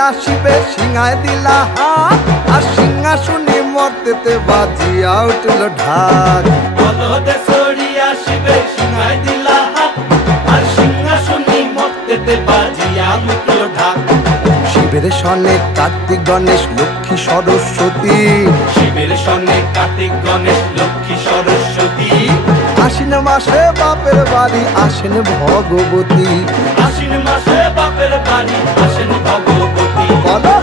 আসিবে সিংহায় দিলা হাত আর সিংহাসনে মর্তেতে বাজিয়া উঠল ঢাক বলদে সরি আসিবে সিংহায় দিলা হাত আর সিংহাসনে মর্তেতে বাজিয়া উঠল ঢাক শিবের সনে কার্তিক গণেশ লক্ষ্মী সরস্বতী শিবের সনে কার্তিক গণেশ লক্ষ্মী সরস্বতী আশ্বিন মাসে বাপের বাড়ি আসেন ভগবতী আশ্বিন মাসে বাপের বাড়ি আসেন ভগবতী বলো